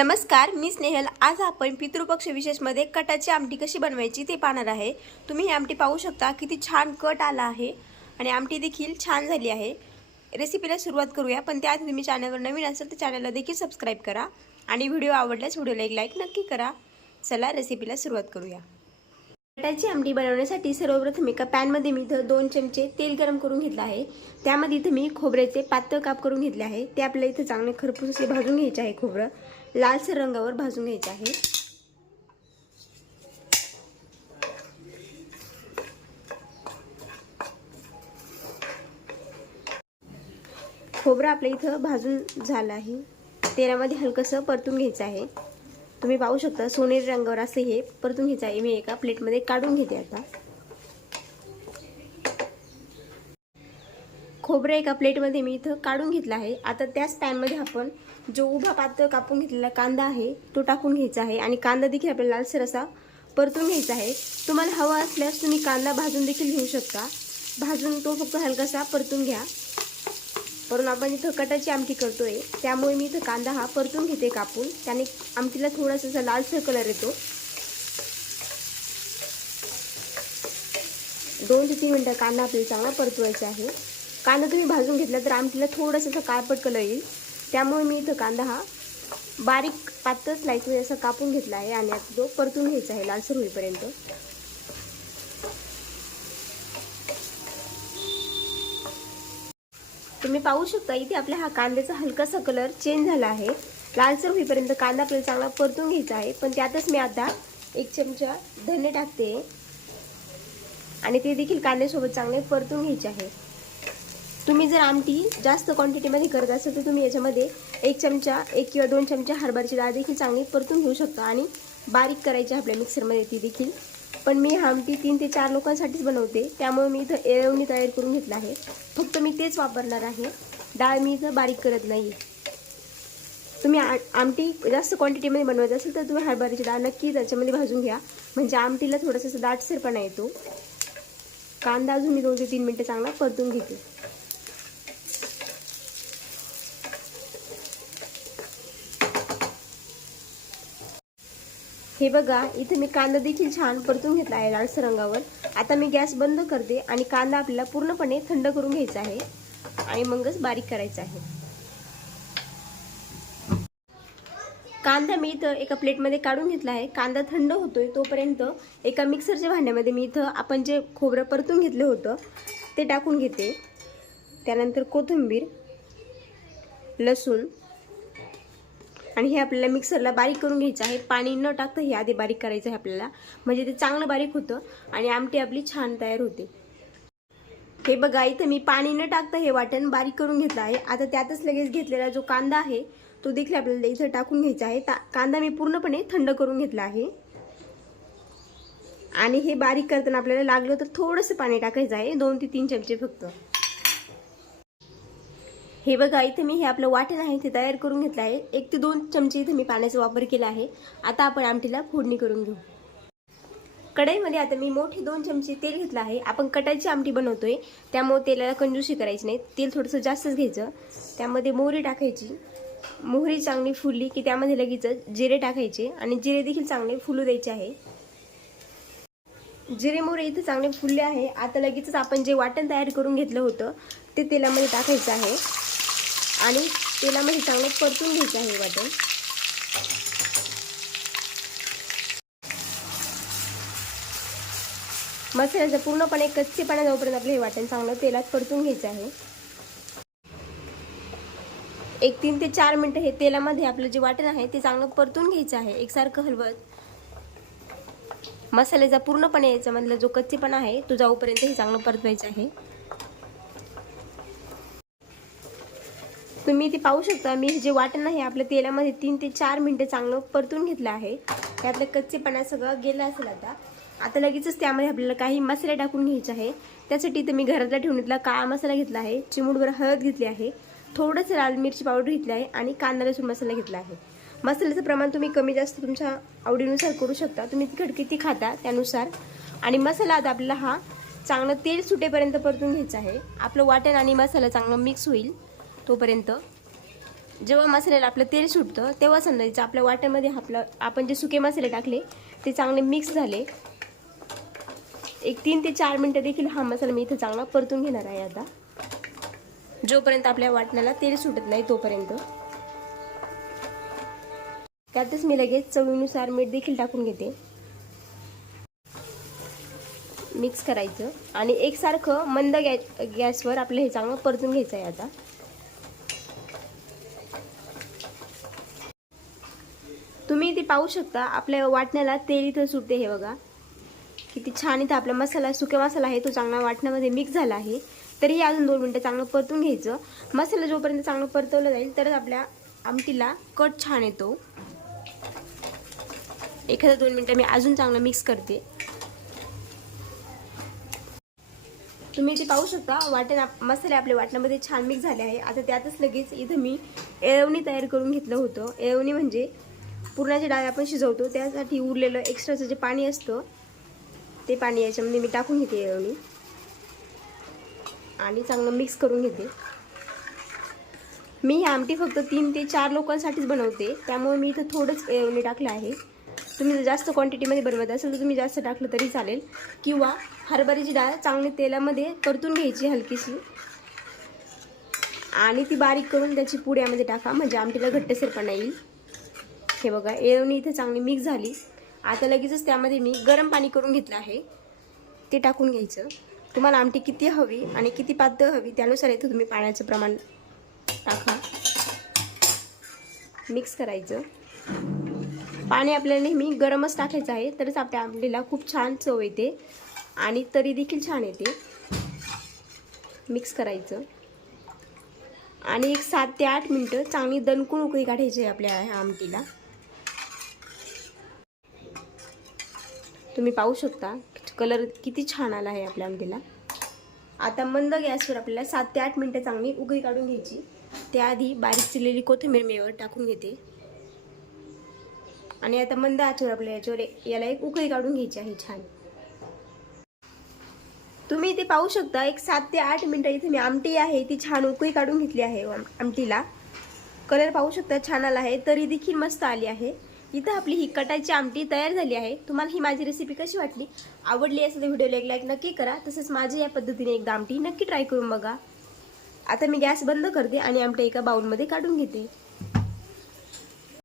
नमस्कार, मी स्नेहल। आज आपण पितृपक्ष विशेषमध्ये कटाची आमटी कशी बनवायची ते पाहणार आहे। तुम्ही ही आमटी पाहू शकता, किती छान कट आला आहे आणि आमटी देखील छान झाली आहे। रेसिपीला सुरुवात करूया, पण त्याआधी तुम्ही चॅनलवर नवीन असाल तर चॅनलला देखील सबस्क्राइब करा आणि व्हिडिओ आवडल्यास व्हिडिओला एक लाईक नक्की करा। चला रेसिपीला सुरुवात करूया। कटाची आमटी बनवण्यासाठी सर्वप्रथम एका पॅनमध्ये मी इथं 2 चमचे तेल गरम करून घेतले आहे। त्यामध्ये इथं मी खोबऱ्याचे पातळ काप करून घेतले आहे। ते आपल्याला इथं चांगले खरपूस असे भाजून घ्यायचे आहे। खोबरं लालसर रंगावर भाजून घ्यायचे आहे। खोबरं आपल्या इथं भाजून झालं आहे। तेलामध्ये हलकसं परतून घ्यायचं आहे। तुम्ही पाहू शकता सोनेरी रंगावर असं हे परतून घ्यायचं आहे। मी एका प्लेटमध्ये काढून घेते। आता खोबरं एका प्लेटमध्ये मी इथं काढून घेतलं आहे। आता त्याच पॅनमध्ये आपण जो उभा पातळ कापून घेतलेला कांदा आहे तो टाकून घ्यायचा आहे आणि कांदा देखील आपल्याला लालसर असा परतून घ्यायचा आहे। तुम्हाला हवा असल्यास तुम्ही कांदा भाजून देखील घेऊ शकता। भाजून तो फक्त हलकासा परतून घ्या। पण आपण इथं कटाची आमटी करतोय त्यामुळे मी इथं कांदा हा परतून घेते कापून। त्याने आमटीला थोडासा लालसर कलर येतो। 2 ते 3 मिनिटं कांदा आपल्याला चांगला परतवायचा आहे। कांदा तुम्ही भाजून घेतला तर आमटीला थोडासा काळपट कलर येईल। त्यामुळे मी इथं कांदा हा बारीक पातळ स्लाइसमध्ये असा कापून घेतला आहे आणि आता तो परतून घ्यायचा आहे लालसर होईपर्यंत। तुम्ही पाहू शकता इथे आपल्या हा कांद्याचा हलकासा कलर चेंज झाला आहे। लालसर होईपर्यंत कांदा आपल्याला चांगला परतून घ्यायचा आहे। पण त्यातच मी आता 1 चमचा धने टाकते आणि ते देखील कांद्यासोबत चांगले परतून घ्यायचे आहे। तुम्ही जर आमटी जास्त क्वांटिटीमध्ये करत असाल तर तुम्ही याच्यामध्ये 1 चमचा 1 किंवा 2 चमचे हरभऱ्याची डाळ देखील चांगली परतून घेऊ शकता आणि बारीक करायची आपल्या मिक्सरमध्ये ती देखील। पण मी आमटी 3 ते 4 लोकांसाठीच बनवते त्यामुळे मी इथं येळवणी तयार करून घेतला आहे। फक्त मी तेच वापरणार आहे। डाळ मी इथं बारीक करत नाही। तुम्ही आमटी जास्त क्वांटिटीमध्ये बनवायचं असेल तर तुम्ही हरभऱ्याची डाळ नक्की त्याच्यामध्ये भाजून घ्या, म्हणजे आमटीला थोडासा दाटसरपणा येतो। कांदा अजून मी 2 ते 3 मिनिटं चांगला परतून घेते। हे बघा इथे मी कांदा देखील छान परतून घेतला आहे लालसर रंगावर। आता मी गॅस बंद करते आणि कांदा आपल्याला पूर्णपणे थंड करून घ्यायचा आहे आणि मगच बारीक करायचा आहे। कांदा मी इथं एका प्लेटमध्ये काढून घेतला आहे। कांदा थंड होतोय तोपर्यंत एका मिक्सरच्या भांड्यामध्ये मी इथं आपण जे खोबरं परतून घेतलं होतं ते टाकून घेते। त्यानंतर कोथिंबीर, लसूण आणि हे आपल्याला मिक्सरला बारीक करून घ्यायचं आहे। पाणी न टाकता हे आधी बारीक करायचं आहे आपल्याला, म्हणजे ते चांगलं बारीक होतं आणि आमटी आपली छान तयार होते। हे बघा इथं मी पाणी न टाकता हे वाटण बारीक करून घेतलं आहे। आता त्यातच लगेच घेतलेला जो कांदा आहे तो देखील आपल्याला इथं टाकून घ्यायचा आहे। कांदा मी पूर्णपणे थंड करून घेतला आहे आणि हे बारीक करताना आपल्याला लागलं तर थोडंसं पाणी टाकायचं आहे, 2 ते 3 चमचे फक्त। हे बघा इथे मी हे आपलं वाटण आहे ते तयार करून घेतलं आहे। 1 ते 2 चमचे इथे मी पाण्याचा वापर केला आहे। आता आपण आमटीला फोडणी करून घेऊ। कढईमध्ये आता मी मोठी 2 चमचे तेल घेतलं आहे। आपण कटाची आमटी बनवतोय त्यामुळे तेलाला कंजूसी करायची नाही, तेल थोडंसं जास्तच घ्यायचं। त्यामध्ये मोहरी टाकायची। मोहरी चांगली फुलली की त्यामध्ये लगेच जिरे टाकायचे आणि जिरे देखील चांगले फुलू द्यायचे आहे। जिरे मोहरी इथे चांगले फुलले आहे। आता लगेचच आपण जे वाटण तयार करून घेतलं होतं ते तेलामध्ये टाकायचं आहे आणि तेलामध्ये चांगलं परतून घ्यायचं आहे वाटण। मसाल्याचा पूर्णपणे कच्चेपणा जाऊपर्यंत आपलं हे वाटण चांगलं तेलात परतून घ्यायचं आहे। 3 ते 4 मिनिटं हे तेलामध्ये आपलं जे वाटण आहे ते चांगलं परतून घ्यायचं आहे, एकसारखं हलवत। मसाल्याचा पूर्णपणे याच्यामधला जो कच्चेपणा आहे तो जाऊपर्यंत हे चांगलं परतवायचं आहे। तुम्ही ते पाहू शकता मी जे वाटण आहे आपल्या तेलामध्ये 3 ते 4 मिनिटं चांगलं परतून घेतलं आहे। त्यातलं कच्चेपणा सगळं गेला असेल। आता लगेचच त्यामध्ये आपल्याला काही मसाले टाकून घ्यायचे आहे। त्यासाठी तर मी घरातला ठेवणीतला काळा मसाला घेतला आहे, चिमूटभर हळद घेतली आहे, थोडंसं लाल मिरची पावडर घेतली आहे आणि कांदा लसूण मसाला घेतला आहे। मसाल्याचं प्रमाण तुम्ही कमी जास्त तुमच्या आवडीनुसार करू शकता, तुम्ही तिखट किती खाता त्यानुसार। आणि मसाला आता आपल्याला हा चांगलं तेल सुटेपर्यंत परतून घ्यायचं आहे। आपलं वाटण आणि मसाला चांगलं मिक्स होईल तोपर्यंत। जेव्हा मसाल्याला आपलं तेल सुटतं तेव्हा समजायचं आपल्या वाट्यामध्ये आपण जे सुके मसाले टाकले ते चांगले मिक्स झाले. एक 3 ते 4 मिनिटं देखील हा मसाला मी इथं चांगला परतून घेणार आहे. आता जोपर्यंत आपल्या वाटणाला तेल सुटत नाही तोपर्यंत. त्यातच मी लगेच चवीनुसार मीठ देखील टाकून घेते. मिक्स करायचं आणि एकसारखं मंद गॅसवर आपलं हे चांगलं परतून घ्यायचं आहे. आता तुम्ही इथे पाहू शकता आपल्या वाटण्याला तेल इथं सुटते. हे बघा किती छान इथं आपला मसाला, सुका मसाला आहे तो चांगला वाटणामध्ये मिक्स झाला आहे. तरीही अजून 2 मिनिटं चांगलं परतून घ्यायचं. मसाला जोपर्यंत चांगलं परतवलं जाईल तरच आपल्या आमटीला कट छान येतो. एखाद्या 2 मिनिटं मी अजून चांगलं मिक्स करते. तुम्ही इथे पाहू शकता मसाले आपल्या वाटणामध्ये छान मिक्स झाले आहे. आता त्यातच लगेच इथं मी येळवणी तयार करून घेतलं होतं. येळवणी म्हणजे पुरणाची डाळ आपण शिजवतो त्यासाठी उरलेलं एक्स्ट्राचं जे पाणी असतं ते पाणी याच्यामध्ये मी टाकून घेते येळवणी आणि चांगलं मिक्स करून घेते. मी ही आमटी फक्त 3 ते 4 लोकांसाठीच बनवते, त्यामुळे मी इथं थोडंच येळवणी टाकलं आहे. तुम्ही जर जास्त क्वांटिटीमध्ये बनवत असाल तर तुम्ही जास्त टाकलं तरी चालेल. किंवा हरभऱ्याची डाळ चांगली तेलामध्ये परतून घ्यायची हलकीशी आणि ती बारीक करून त्याची पूड यामध्ये टाका म्हणजे आमटीला घट्टसरपणा येईल. हे बघा येळवणी इथे चांगली मिक्स झाली. आता लगेचच त्यामध्ये मी गरम पाणी करून घेतलं आहे ते टाकून घ्यायचं. तुम्हाला आमटी किती हवी आणि किती पातळ हवी त्यानुसार इथं तुम्ही पाण्याचं प्रमाण टाका. मिक्स करायचं. पाणी आपल्याला नेहमी गरमच टाकायचं आहे तरच आपल्या आमटीला खूप छान चव येते आणि तरी देखील छान येते. मिक्स करायचं आणि एक 7 ते 8 मिनिटं चांगली दणकून उकळी काढायची आहे आपल्या आमटीला. तुम्ही पाहू शकता कलर किती छान आला आहे आपल्या आमटीला. आता मंद गॅसवर आपल्याला 7 ते 8 मिनिटं चांगली उकळी काढून घ्यायची. त्याआधी बारीक चिरलेली कोथिंबीर मी यावर टाकून घेते आणि आता मंद आचेवर आपल्याला याला एक उकळी काढून घ्यायची आहे छान. तुम्ही इथे पाहू शकता एक 7 ते 8 मिनिटं इथे मी आमटी आहे ती छान उकळी काढून घेतली आहे. आमटीला कलर पाहू शकता छान आला आहे, तरी देखील मस्त आली आहे. इथं आपली ही कटाची आमटी तयार झाली आहे. तुम्हाला ही माझी रेसिपी कशी वाटली, आवडली असेल तर व्हिडिओला एक लाईक नक्की करा. तसंच माझी या पद्धतीने एकदा आमटी नक्की ट्राय करून बघा. आता मी गॅस बंद करते आणि आमटी एका बाउलमध्ये काढून घेते.